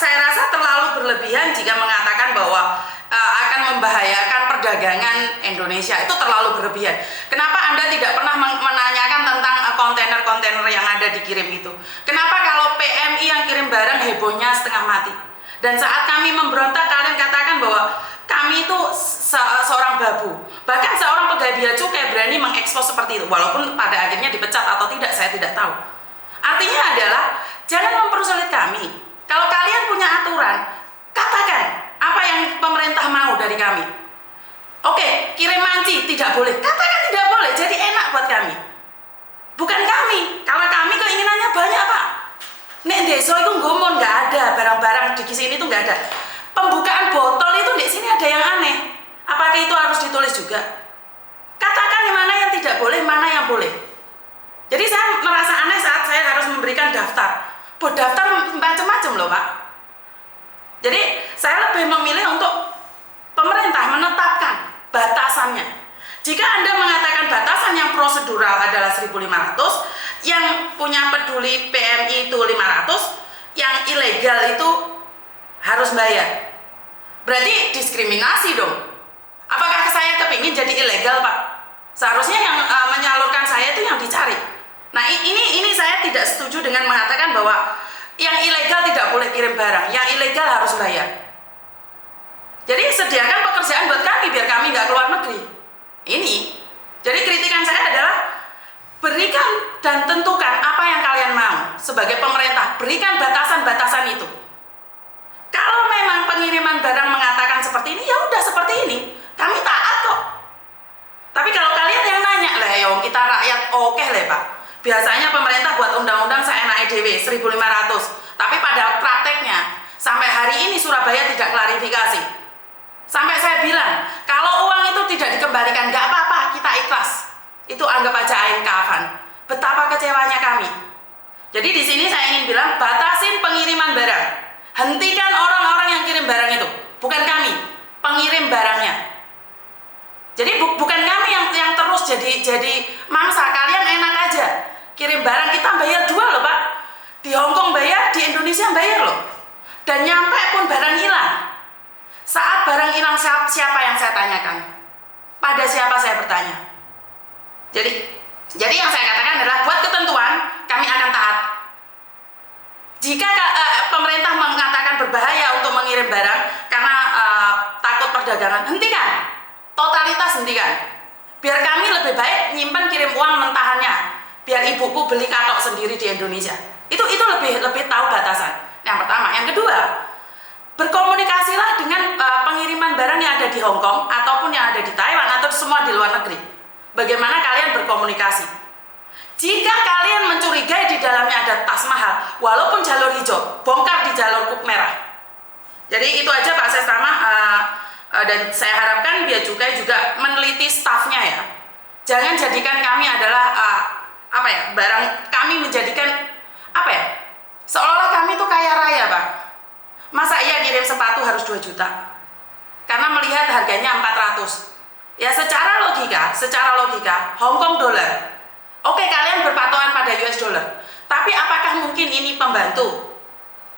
saya rasa terlalu berlebihan jika mengatakan bahwa akan membahayakan perdagangan Indonesia. Itu terlalu berlebihan. Kenapa Anda tidak pernah menanyakan tentang kontainer-kontainer yang ada dikirim itu? Kenapa kalau PMI yang kirim barang hebohnya setengah mati? Dan saat kami memberontak, kalian katakan bahwa kami itu seorang babu. Bahkan seorang pegawai Bea Cukai berani mengekspos seperti itu. Walaupun pada akhirnya dipecat atau tidak, saya tidak tahu. Artinya adalah, jangan mempersulit kami. Kalau kalian punya aturan, katakan apa yang pemerintah mau dari kami. Oke, kirim manci tidak boleh. Katakan tidak boleh, jadi enak buat kami. Bukan kami. Kalau kami keinginannya banyak Pak. Nek desa itu ngomong nggak ada barang-barang di sini tuh nggak ada. Pembukaan botol itu di sini ada yang aneh. Apakah itu harus ditulis juga? Katakan mana yang tidak boleh, mana yang boleh. Jadi saya merasa aneh saat saya harus memberikan daftar. Daftar macam-macam loh Pak. Jadi saya lebih memilih untuk pemerintah menetapkan batasannya. Jika Anda mengatakan batasan yang prosedural adalah 1.500, yang punya peduli PMI itu 500, yang ilegal itu harus bayar. Berarti diskriminasi dong. Apakah saya kepingin jadi ilegal, Pak? Seharusnya yang menyalurkan saya itu yang dicari. Nah, ini saya tidak setuju dengan mengatakan bahwa yang ilegal tidak boleh kirim barang, yang ilegal harus bayar. Jadi sediakan pekerjaan buat kami biar kami nggak keluar negeri. Ini. Jadi kritikan saya adalah berikan dan tentukan apa yang kalian mau sebagai pemerintah. Berikan batasan-batasan itu. Kalau memang pengiriman barang mengatakan seperti ini, ya udah seperti ini. Kami taat kok. Tapi kalau kalian yang nanya, lah ya kita rakyat oke lah Pak. Biasanya pemerintah buat undang-undang seenaknya dewe 1.500. Tapi pada prakteknya sampai hari ini Surabaya tidak klarifikasi. Sampai saya bilang, kalau uang itu tidak dikembalikan nggak apa-apa, kita ikhlas. Itu anggap aja ain kafan. Betapa kecewanya kami. Jadi di sini saya ingin bilang, batasin pengiriman barang. Hentikan orang-orang yang kirim barang itu, bukan kami, pengirim barangnya. Jadi bukan kami yang terus jadi mangsa. Kalian enak aja kirim barang, kita bayar 2 loh Pak. Di Hongkong bayar, di Indonesia bayar loh. Dan nyampe pun barang hilang. Saat barang hilang siapa yang saya tanyakan? Pada siapa saya bertanya? Jadi yang saya katakan adalah buat ketentuan kami akan taat. Jika pemerintah mengatakan berbahaya untuk mengirim barang karena takut perdagangan, hentikan. Totalitas hentikan. Biar kami lebih baik nyimpan kirim uang mentahannya. Biar ibuku beli katok sendiri di Indonesia. Itu lebih tahu batasan. Yang pertama, yang kedua, berkomunikasilah dengan pengiriman barang yang ada di Hong Kong ataupun yang ada di Taiwan atau semua di luar negeri. Bagaimana kalian berkomunikasi? Jika kalian mencurigai di dalamnya ada tas mahal, walaupun jalur hijau, bongkar di jalur kup merah. Jadi itu aja Pak Sestama, dan saya harapkan Bea Cukai juga meneliti stafnya ya. Jangan jadikan kami adalah barang kami menjadikan seolah-olah kami itu kaya raya Pak. Masa iya kirim sepatu harus 2 juta? Karena melihat harganya 400. Ya secara logika Hong Kong dolar. Oke, kalian berpatokan pada US dollar. Tapi apakah mungkin ini pembantu?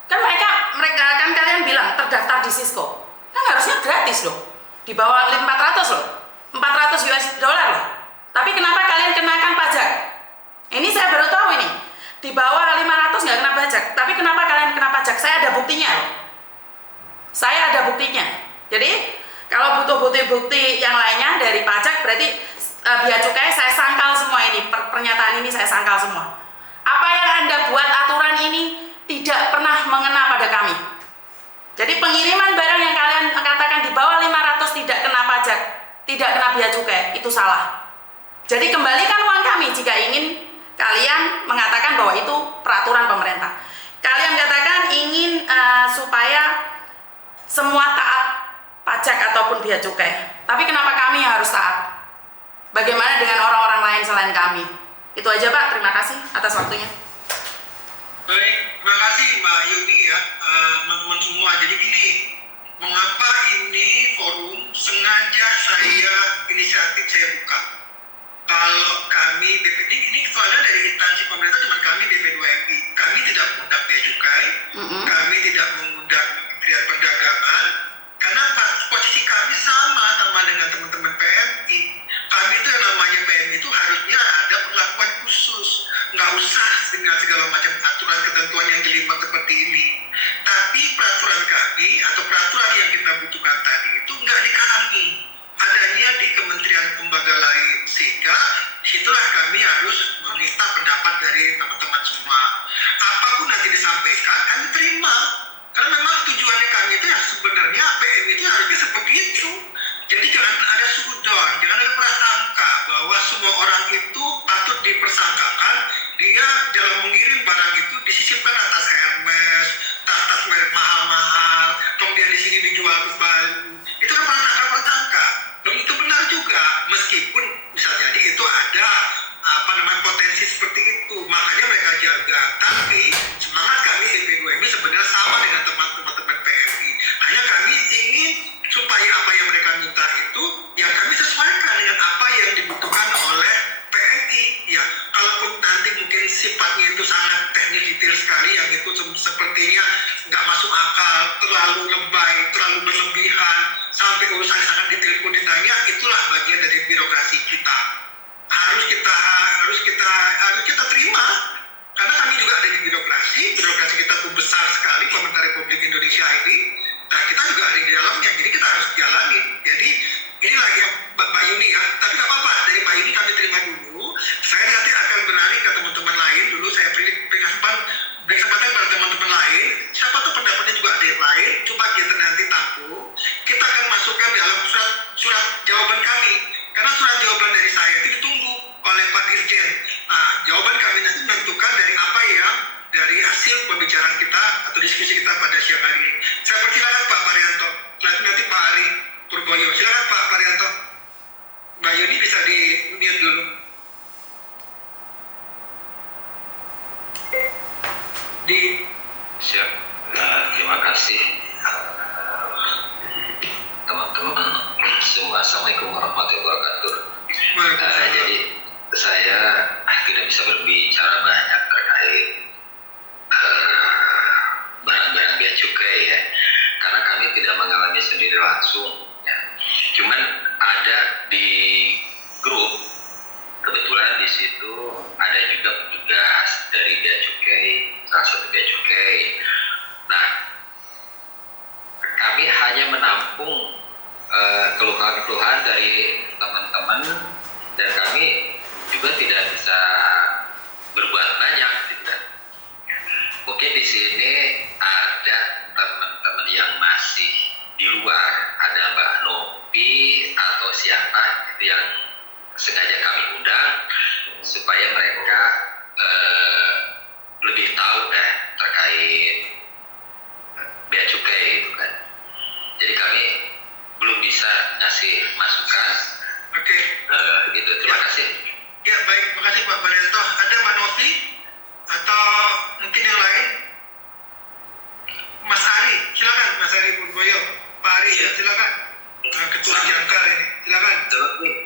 Kan mereka kan kalian bilang terdaftar di Cisco. Kan harusnya gratis loh. Di bawah 400 loh. 400 US dollar loh. Tapi kenapa kalian kenakan pajak? Ini saya baru tahu ini. Di bawah 500 nggak kena pajak. Tapi kenapa kalian kena pajak? Saya ada buktinya loh. Saya ada buktinya. Jadi kalau butuh bukti-bukti yang lainnya dari pajak, berarti Bea Cukai saya sangkal semua ini. Pernyataan ini saya sangkal semua. Apa yang Anda buat aturan ini tidak pernah mengena pada kami. Jadi pengiriman barang yang kalian katakan di bawah 500 tidak kena pajak, tidak kena Bea Cukai, itu salah. Jadi kembalikan uang kami jika ingin kalian mengatakan bahwa itu peraturan pemerintah. Kalian katakan ingin supaya semua taat pajak ataupun Bea Cukai. Tapi kenapa kami yang harus taat? Bagaimana dengan orang-orang lain selain kami? Itu aja Pak, terima kasih atas waktunya. Baik, terima kasih Mbak Yuni ya, teman-teman semua. Jadi gini, mengapa ini forum sengaja inisiatif saya buka? Kalau kami ini soalnya dari instansi pemerintah cuma kami BP2MI. Kami tidak mengundang Bea Cukai, kami tidak mengundang Kementerian Perdagangan, karena posisi kami sama dengan teman-teman PMI. Kami itu yang namanya PMI itu harusnya ada perlakuan khusus, nggak usah dengan segala macam aturan ketentuan yang jelimet seperti ini. Tapi peraturan kami atau peraturan yang kita butuhkan tadi itu nggak di kami, adanya di kementerian lembaga lain, sehingga disitulah kami harus meminta pendapat dari teman-teman semua. Apapun nanti disampaikan kami terima, karena memang tujuannya kami itu yang sebenarnya PMI itu harusnya seperti itu. Jadi jangan ada sudon, jangan ada prasangka bahwa semua orang itu patut dipersangkakan dia dalam mengirim barang itu disisipkan atas Hermes, tas merek mahal-mahal, kemudian di sini dijual kembali. Itu kan prasangka. Dan itu benar juga, meskipun bisa jadi itu ada potensi seperti itu, makanya mereka jaga. Tapi semangat kami BP2MI sebenarnya sama dengan teman-teman PMI. Hanya kami ingin supaya apa yang mereka minta itu yang kami sesuaikan dengan apa yang dibutuhkan oleh PMI. Ya, kalaupun nanti mungkin sifatnya itu sangat teknis detail sekali yang itu sepertinya nggak masuk akal, terlalu lebay, terlalu berlebihan, sampai urusan sangat detail pun ditanya. Itulah bagian dari birokrasi kita. Harus kita terima, karena kami juga ada di birokrasi kita tuh besar sekali, Pemerintah Republik Indonesia ini. Nah, kita juga ada di dalamnya, jadi kita harus jalanin. Jadi inilah yang Mbak Yuni ya, tapi nggak apa-apa, dari Mbak Yuni kami terima dulu. Saya nanti akan beralih ke teman-teman lain dulu. Saya beri kesempatan pada teman-teman lain. Siapa tuh pendapatnya juga ada yang lain. Coba kita nanti tampung. Kita akan masukkan dalam surat jawaban kami. Karena surat jawaban dari saya itu ditunggu oleh Pak Dirjen. Nah, jawaban kami nanti menentukan dari apa yang dari hasil pembicaraan kita atau diskusi kita pada siang hari ini. Saya persilakan Pak Parianto. Nanti Pak Ari Purboyo. Silakan Pak Parianto. Mbak Yuni bisa di-mute dulu. Siap. Terima kasih teman-teman semua. Assalamualaikum warahmatullahi wabarakatuh. Jadi saya tidak bisa berbicara banyak terkait barang-barang bea cukai ya, karena kami tidak mengalami sendiri langsung ya. Cuman ada di grup, kebetulan di situ ada juga petugas dari bea cukai, salah satu bea cukai. Nah, kami hanya menampung keluhan-keluhan dari teman-teman, dan kami juga tidak bisa berbuat banyak gitu kan. Mungkin di sini ada teman-teman yang masih di luar, ada Mbak Nopi atau siapa itu yang sengaja kami undang supaya mereka lebih tahu kan terkait bea cukai itu kan. Jadi kami belum bisa ngasih masukan. Oke. Gitu. Terima kasih. Ya baik, makasih Pak Parianto. Ada Mbak Novi atau mungkin yang lain? Mas Ari, silakan Mas Ari Purboyo. Pak Ari, ya, silakan. Ketua Jangkar ini, silakan.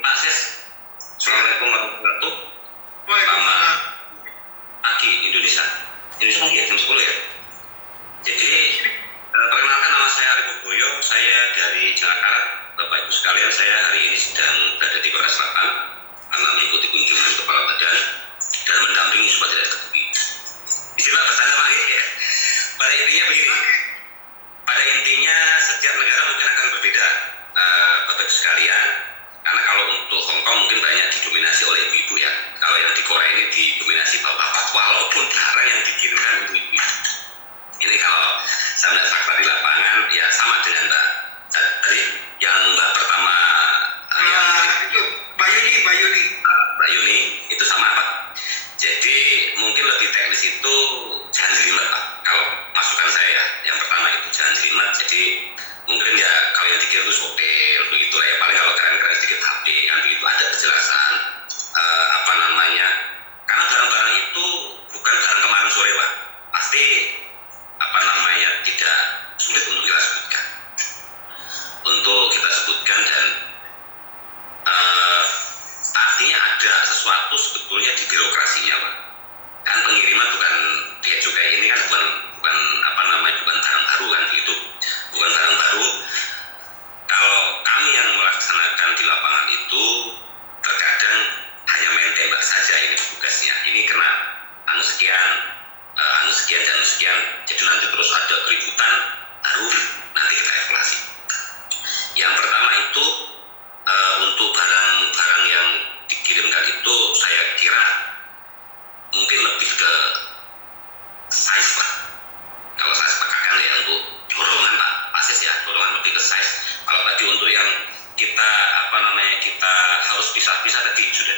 Pak Ses. Assalamualaikum warahmatullahi wabarakatuh. Waalaikumsalam. Aki Indonesia lagi ya, jam 10 ya. Jadi perkenalkan, nama saya Ari Purboyo. Saya dari Jakarta. Bapak Ibu sekalian, saya hari ini sedang berada di Korea Selatan karena mengikuti kunjungan kepala badan dan mendampingi supaya tidak tertutupi. Istilah pesannya Pak ya. Pada intinya begini. Pada intinya setiap negara mungkin akan berbeda, Bapak Ibu sekalian. Karena kalau untuk Hong Kong mungkin banyak didominasi oleh ibu-ibu ya. Kalau yang di Korea ini didominasi bapak-bapak, walaupun barang yang dikirimkan untuk ibu. Ini kalau saya melihat fakta di lapangan ya sama dengan Mbak tadi yang Mbak pertama Itu Mbak Yuni itu sama Pak. Jadi mungkin lebih teknis itu jangan jelimet Pak. Kalau masukan saya ya, yang pertama itu jangan jelimet. Jadi mungkin ya kalau yang dikirim itu sopir begitu lah ya, paling kalau keren-keren sedikit HP kan begitu, ada kejelasan apa namanya, karena barang-barang itu bukan barang kemarin sore Pak, pasti apa namanya tidak sulit untuk kita sebutkan dan artinya ada sesuatu sebetulnya di birokrasinya Pak. Kan pengiriman bukan bea cukai ini kan bukan apa namanya, bukan barang baru kan begitu, bukan barang baru. Kalau kami yang melaksanakan di lapangan itu terkadang hanya main tembak saja, ini tugasnya, ini kena anu sekian dan sekian, jadi nanti terus ada keributan, baru nanti kita evaluasi. Yang pertama itu untuk barang-barang yang dikirimkan itu saya kira mungkin lebih ke size Pak. Kalau saya sepakatkan ya untuk dorongan Pak Sis ya, dorongan lebih ke size. Kalau tadi untuk yang kita apa namanya, kita harus pisah-pisah tadi sudah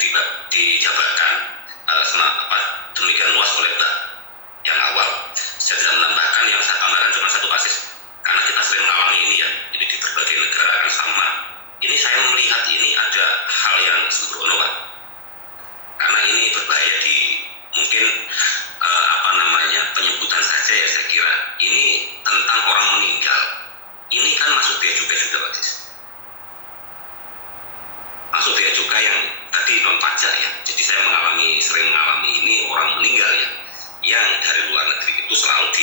dijabarkan demikian luas oleh Mbak yang awal. Saya tidak menambahkan, yang saya tambahkan cuma satu Pak Sis, karena kita sering mengalami ini ya, jadi di berbagai negara kan sama. Ini saya melihat ini ada hal yang sembrono Pak, karena ini berbahaya di mungkin apa namanya penyebutan saja ya, saya kira ini tentang orang meninggal. Ini kan masuk bea cukai sudah Pak Sis, masuk bea cukai yang tadi non pajak ya. Jadi saya sering mengalami ini orang meninggal ya, yang dari luar negeri itu selalu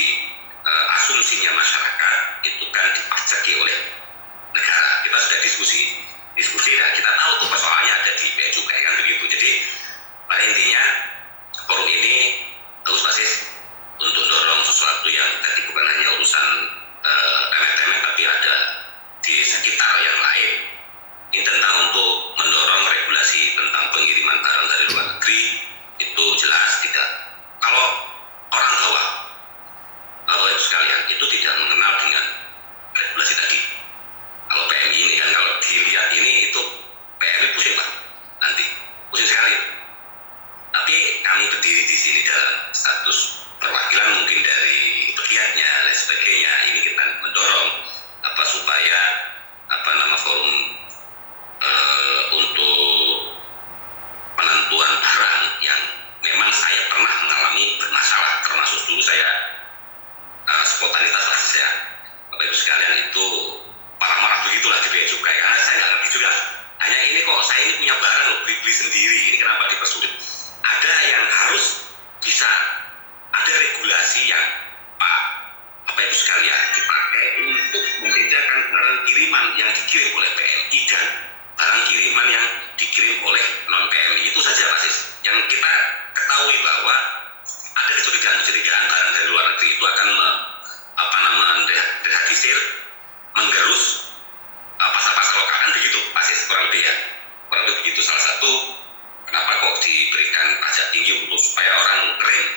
yang tadi bukan hanya urusan remeh-temeh, tapi ada di sekitar yang lain. Ini tentang untuk mendorong regulasi tentang pengiriman barang dari luar negeri, itu jelas tidak. Kalau orang Jawa, Bapak Ibu sekalian, itu tidak mengenal dengan regulasi tadi. Kalau PMI ini kan, kalau dilihat ini itu PMI pusing Pak, nanti pusing sekali. Tapi kami berdiri di sini dalam status perwakilan mungkin dari pegiatnya dan sebagainya. Ini kita mendorong supaya forum untuk penentuan barang yang memang saya pernah mengalami bermasalah, termasuk dulu saya spontanitas lah saya, Bapak Ibu sekalian, itu marah-marah begitulah di bea cukai, karena saya nggak ngerti juga. Hanya ini kok saya ini punya barang loh, beli sendiri, ini kenapa dipersulit? Ada yang harus bisa ada regulasi yang Bapak Ibu sekalian dipakai untuk membedakan barang kiriman yang dikirim oleh PMI dan barang kiriman yang dikirim oleh non PMI. Itu saja Pak Sis. Yang kita ketahui bahwa ada kecurigaan barang dari luar negeri itu akan dehadir, menggerus pasar-pasar lokal, kan begitu Pak Sis, kurang lebih ya. Kurang lebih begitu. Salah satu kenapa kok diberikan pajak tinggi untuk supaya orang kering,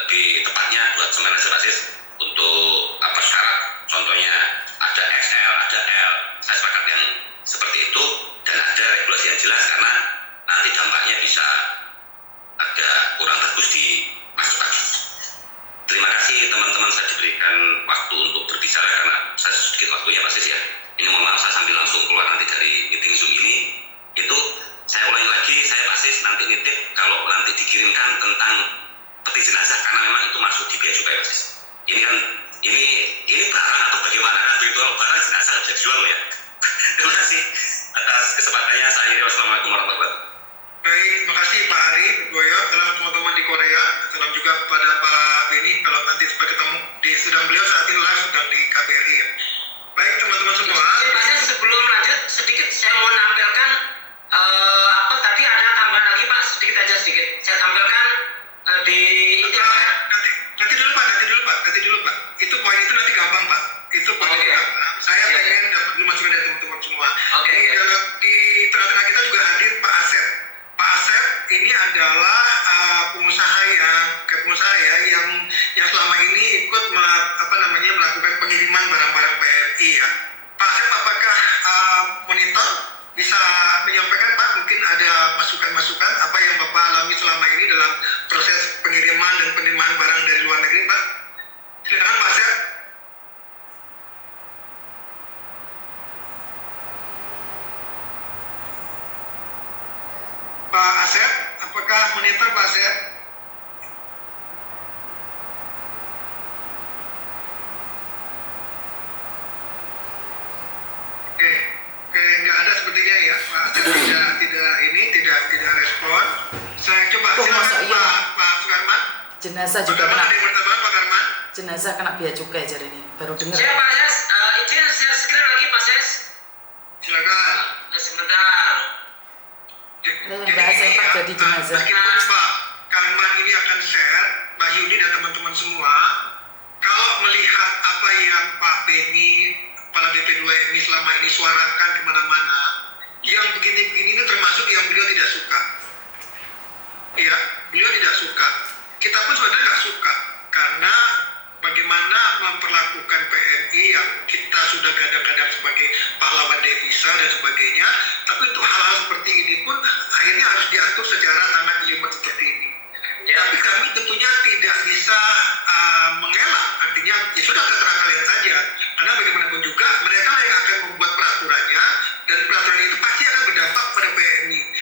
lebih tepatnya buat semen aja Pak Sis, untuk syarat, contohnya ada XL, ada L, saya sepakat yang seperti itu, dan ada regulasi yang jelas karena nanti dampaknya bisa agak kurang bagus di masa depan. Terima kasih teman-teman, saya diberikan waktu untuk berbicara karena saya sedikit waktunya Pak Sis ya. Ini mohon maaf, saya sambil langsung keluar nanti dari meeting Zoom ini. Itu saya ulangi lagi, saya Pak Sis nanti nitip kalau nanti dikirimkan tentang peti jenazah, karena memang itu masuk di bea cukai Pak Sis. Ini kan ini barang atau bagaimana kan begitu, barang jenazah bisa dijual ya. Terima kasih atas kesempatannya. Saya wassalamualaikum warahmatullahi wabarakatuh. Baik, terima kasih Pak Hari Boyo. Salam teman-teman di Korea. Salam juga kepada Pak Beni. Kalau nanti sempat ketemu, sedang beliau saat ini live sedang di KBRI ya. Baik teman-teman semua. Sebelum lanjut sedikit saya mau nampilkan tadi ada tambahan lagi Pak, sedikit. Saya tampilkan di itu ya. Nanti dulu Pak. Itu poin itu nanti gampang Pak. Itu poin itu gampang. Saya pengen dapat dulu masukan dari teman-teman semua. Di tengah-tengah kita juga hadir Pak Asep. Pak Asep ini adalah pengusaha yang selama ini ikut melakukan pengiriman barang-barang PMI ya. Pak Asep, apakah monitor bisa menyampaikan Pak, mungkin ada masukan-masukan apa yang Bapak alami selama ini dalam proses pengiriman dan penerimaan barang dari luar negeri Pak? Silakan Pak Asep. Pak Asep, apakah monitor Pak Asep? Oke, nggak ada sepertinya ya Pak. Tidak respon. Saya coba silakan Pak Sukarman. Jenazah juga Pak kena. Karman, ada yang bertambah Pak Karman? Jenazah kena bea cukai jadi ini baru dengar. Saya Pak Ses, izin share screen lagi Pak Ses. Silakan. Sebentar. Yang bahasa yang jadi jenazah. Meskipun Pak Karman ini akan share, Mbak Yuni dan teman-teman semua, kalau melihat apa yang Pak Beni, Kepala BP2MI selama ini suarakan kemana-mana, yang begini-begini ini termasuk yang beliau tidak suka. Ya, beliau tidak suka. Kita pun sebenarnya nggak suka, karena bagaimana memperlakukan PMI yang kita sudah gadang-gadang sebagai pahlawan devisa dan sebagainya, tapi untuk hal-hal seperti ini pun akhirnya harus diatur secara sangat jelimet seperti ini. Tapi kami tentunya tidak bisa mengelak, artinya ya sudah terserah kalian saja, karena bagaimanapun juga mereka